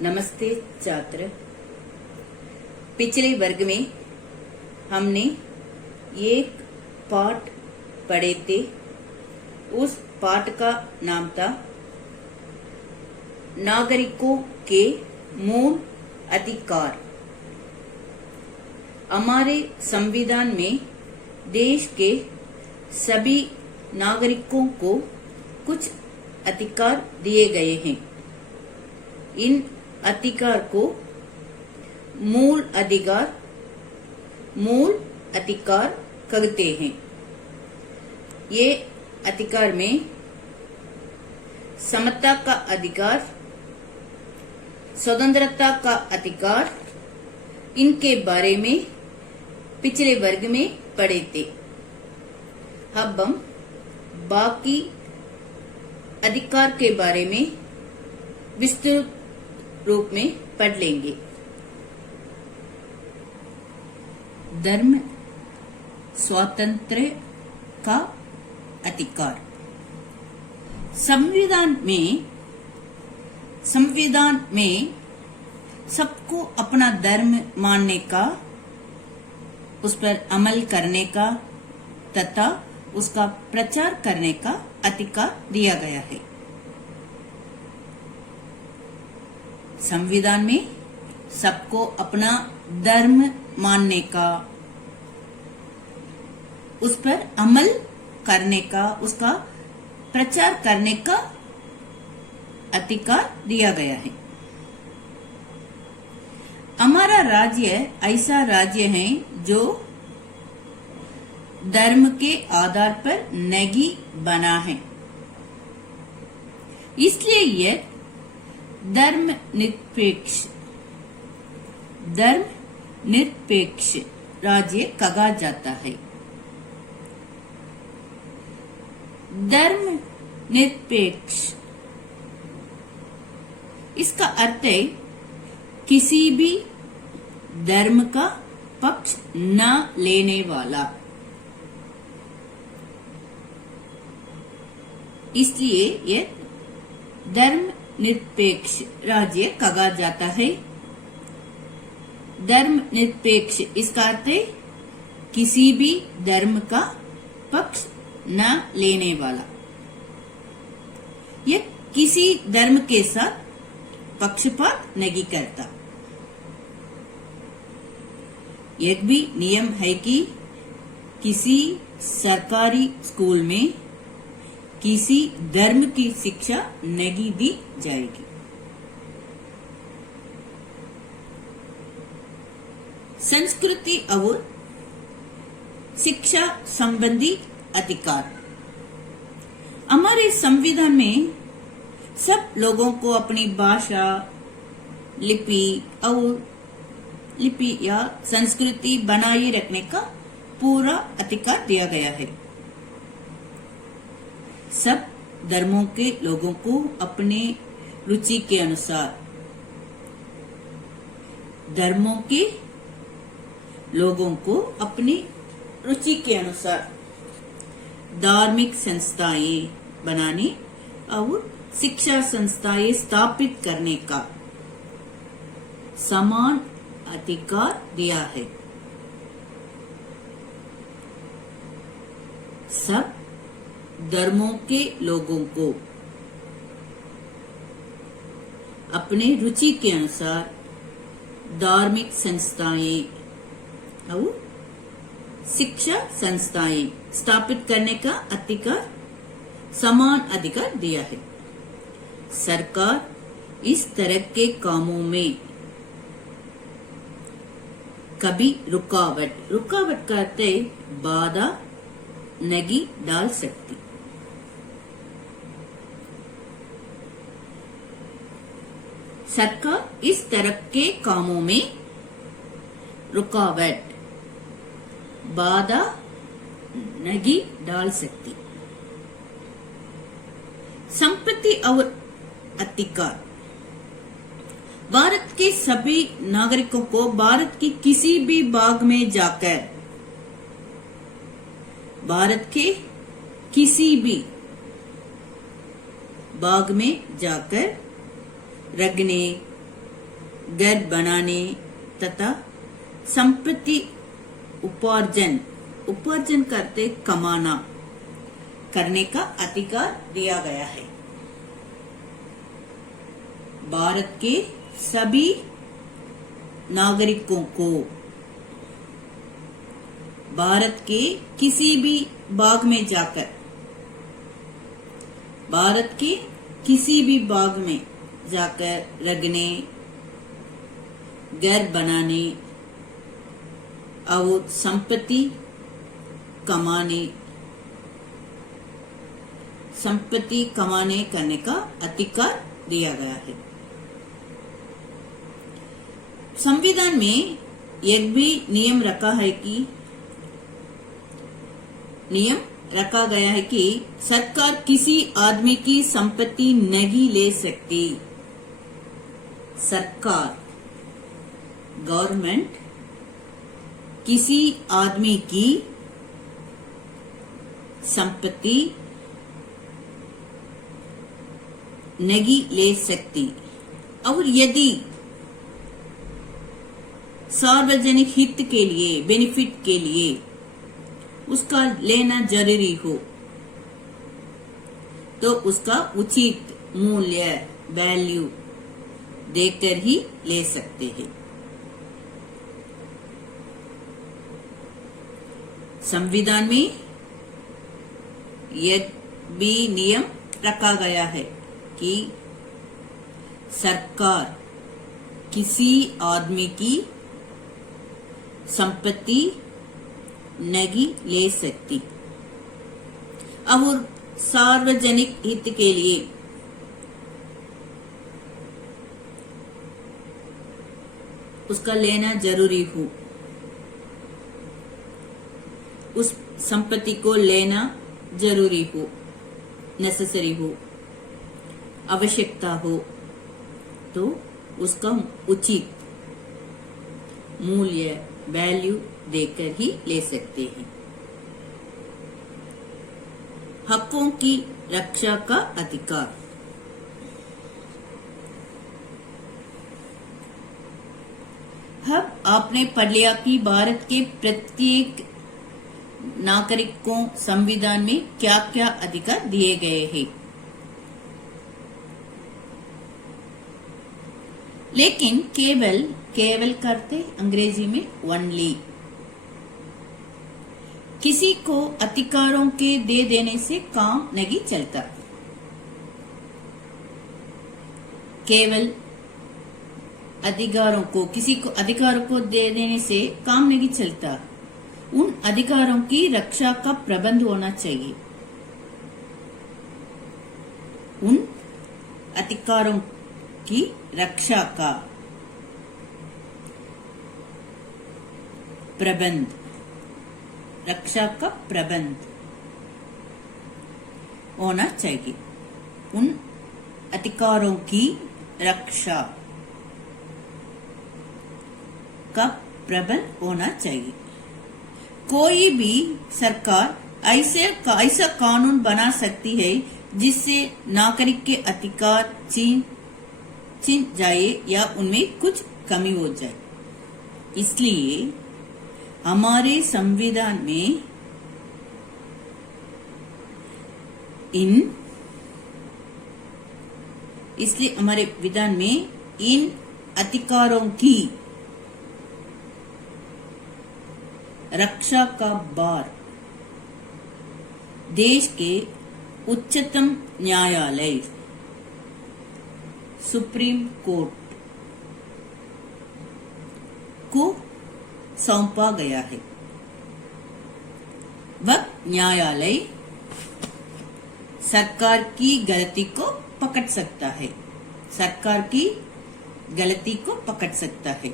नमस्ते छात्र। पिछले वर्ग में हमने एक पाठ पढ़े थे। उस पाठ का नाम था नागरिकों के मूल अधिकार। हमारे संविधान में देश के सभी नागरिकों को कुछ अधिकार दिए गए हैं। इन अधिकार को मूल अधिकार कहते हैं। ये अधिकार में समता का अधिकार, स्वतंत्रता का अधिकार, इनके बारे में पिछले वर्ग में पढ़े थे। अब हम बाकी अधिकार के बारे में विस्तृत रूप में पढ़ लेंगे। धर्म स्वातंत्र्य का अधिकार। संविधान में सबको अपना धर्म मानने का, उस पर अमल करने का तथा उसका प्रचार करने का अधिकार दिया गया है। संविधान में सबको अपना धर्म मानने का, उस पर अमल करने का, उसका प्रचार करने का अधिकार दिया गया है। हमारा राज्य ऐसा राज्य है जो धर्म के आधार पर नहीं बना है। इसलिए यह धर्मनिरपेक्ष राज्य कहा जाता है। धर्मनिरपेक्ष इसका अर्थ है किसी भी धर्म का पक्ष न लेने वाला। इसलिए यह धर्मनिरपेक्ष राज्य कहा जाता है। धर्मनिरपेक्ष इसका अर्थ है किसी भी धर्म का पक्ष न लेने वाला। यह किसी धर्म के साथ पक्षपात नहीं करता। एक भी नियम है कि किसी सरकारी स्कूल में किसी धर्म की शिक्षा नहीं दी जाएगी। संस्कृति और शिक्षा संबंधी अधिकार। हमारे संविधान में सब लोगों को अपनी भाषा, लिपि या संस्कृति बनाए रखने का पूरा अधिकार दिया गया है। सब धर्मों के लोगों को अपने रुचि के अनुसार, धर्मों के लोगों को अपनी रुचि के अनुसार धार्मिक संस्थाएं बनाने और शिक्षा संस्थाएं स्थापित करने का समान अधिकार दिया है। सब धर्मों के लोगों को अपने रुचि के अनुसार धार्मिक संस्थाएं और शिक्षा संस्थाएं स्थापित करने का अधिकार, समान अधिकार दिया है। सरकार इस तरह के कामों में कभी रुकावट करते बाधा नहीं डाल सकती। सरकार इस तरह के कामों में रुकावट, बाधा नहीं डाल सकती। संपत्ति और अधिकार। भारत के सभी नागरिकों को भारत की किसी भी भाग में जाकर, भारत के किसी भी बाग में जाकर रखने, घर बनाने तथा संपत्ति उपार्जन उपार्जन करते कमाना करने का अधिकार दिया गया है। भारत के सभी नागरिकों को भारत के किसी भी भाग में जाकर भारत के किसी भी भाग में जाकर रहने, घर बनाने और संपत्ति कमाने करने का अधिकार दिया गया है। संविधान में एक भी नियम रखा गया है कि सरकार किसी आदमी की संपत्ति नहीं ले सकती। सरकार गवर्नमेंट किसी आदमी की संपत्ति नहीं ले सकती और यदि सार्वजनिक हित के लिए बेनिफिट के लिए उसका लेना जरूरी हो तो उसका उचित मूल्य वैल्यू देकर ही ले सकते हैं। संविधान में यह भी नियम रखा गया है कि सरकार किसी आदमी की संपत्ति नहीं ले सकती और सार्वजनिक हित के लिए उसका लेना जरूरी हो, उस संपत्ति को लेना जरूरी हो, नेसेसरी हो, आवश्यकता हो तो उसका उचित मूल्य वैल्यू देकर ही ले सकते हैं। हकों की रक्षा का अधिकार। अब आपने पढ़ लिया कि भारत के प्रत्येक नागरिक को संविधान में क्या क्या अधिकार दिए गए हैं। लेकिन केवल करते अंग्रेजी में ओनली किसी को अधिकारों के दे देने से काम नहीं चलता। केवल अधिकारों को किसी को अधिकारों को दे देने से काम नहीं चलता। उन अधिकारों की रक्षा का प्रबंध होना चाहिए। उन अधिकारों की रक्षा का प्रबंध होना चाहिए। उन अधिकारों की रक्षा का प्रबंध होना चाहिए। कोई भी सरकार ऐसा कानून बना सकती है जिससे नागरिक के अधिकार छीन जाए या उनमें कुछ कमी हो जाए। इसलिए हमारे संविधान में हमारे विधान में इन अधिकारों की रक्षा का भार देश के उच्चतम न्यायालय सुप्रीम कोर्ट को सौंपा गया है। वह न्यायालय सरकार की गलती को पकड़ सकता है।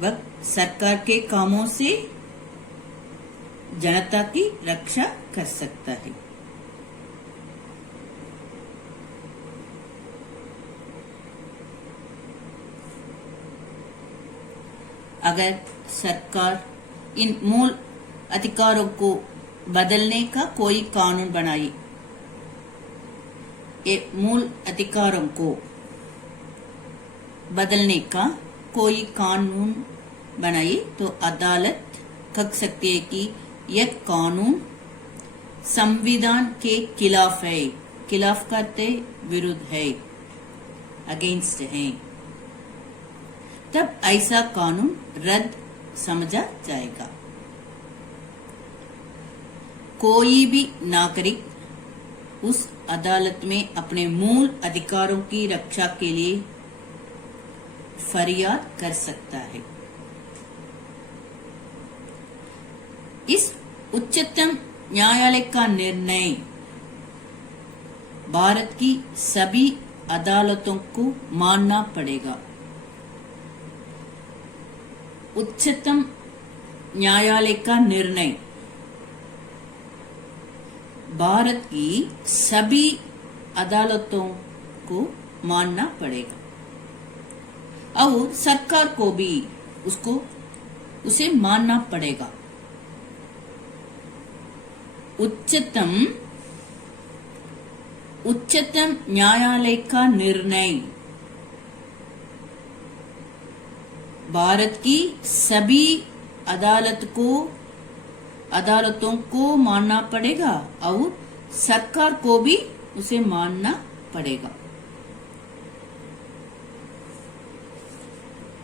वह सरकार के कामों से जनता की रक्षा कर सकता है। अगर सरकार इन मूल अधिकारों को बदलने का कोई कानून बनाए, ये मूल अधिकारों को बदलने का कोई कानून बनाइए तो अदालत कह सकती है कि यह कानून संविधान के खिलाफ है। खिलाफ करते विरुद्ध है, अगेंस्ट है, तब ऐसा कानून रद्द समझा जाएगा। कोई भी नागरिक उस अदालत में अपने मूल अधिकारों की रक्षा के लिए फरियाद कर सकता है। इस उच्चतम न्यायालय का निर्णय भारत की सभी अदालतों को मानना पड़ेगा। उच्चतम न्यायालय का निर्णय भारत की सभी अदालतों को मानना पड़ेगा और सरकार को भी उसे मानना पड़ेगा। उच्चतम न्यायालय का निर्णय भारत की सभी अदालतों को मानना पड़ेगा और सरकार को भी उसे मानना पड़ेगा।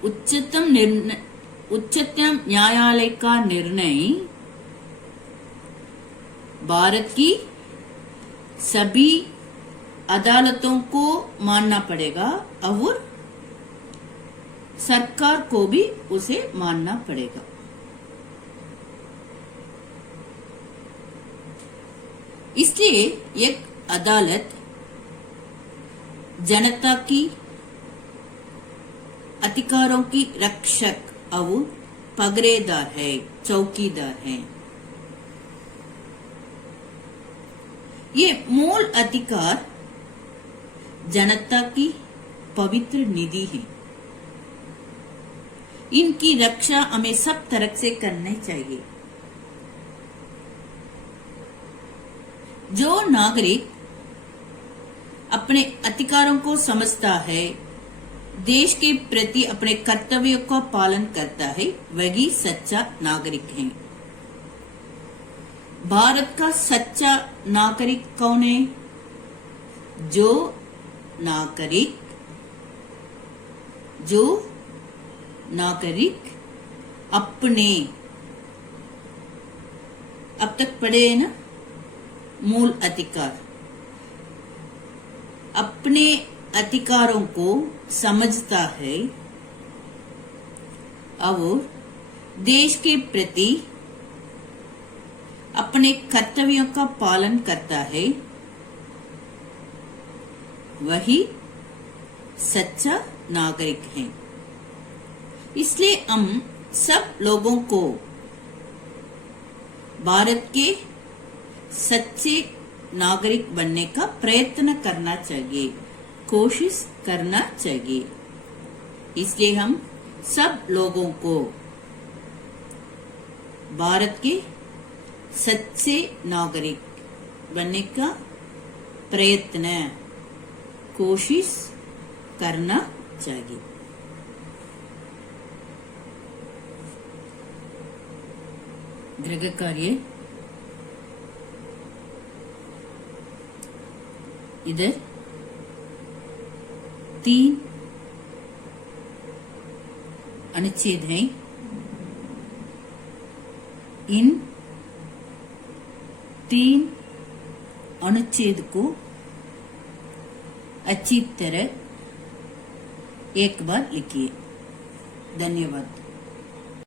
उच्चतम न्यायालय का निर्णय भारत की सभी अदालतों को मानना पड़ेगा और सरकार को भी उसे मानना पड़ेगा। इसलिए एक अदालत जनता की अधिकारों की रक्षक और पहरेदार है, चौकीदार है। ये मूल अधिकार जनता की पवित्र निधि है। इनकी रक्षा हमें सब तरह से करनी चाहिए। जो नागरिक अपने अधिकारों को समझता है, देश के प्रति अपने कर्तव्यों का पालन करता है, वही सच्चा नागरिक है। भारत का सच्चा नागरिक कौन है? जो नागरिक अपने, अब तक पढ़े है ना, मूल अधिकार, अपने अधिकारों को समझता है और देश के प्रति अपने कर्तव्यों का पालन करता है, वही सच्चा नागरिक है। इसलिए हम सब लोगों को भारत के सच्चे नागरिक बनने का प्रयत्न करना चाहिए, कोशिश करना चाहिए। इसलिए हम सब लोगों को भारत के सच्चे नागरिक बनने का प्रयत्न, कोशिश करना चाहिए। गृह कार्य इधर 3 अनुच्छेद हैं। इन 3 अनुच्छेद को अच्छी तरह एक बार लिखिए। धन्यवाद।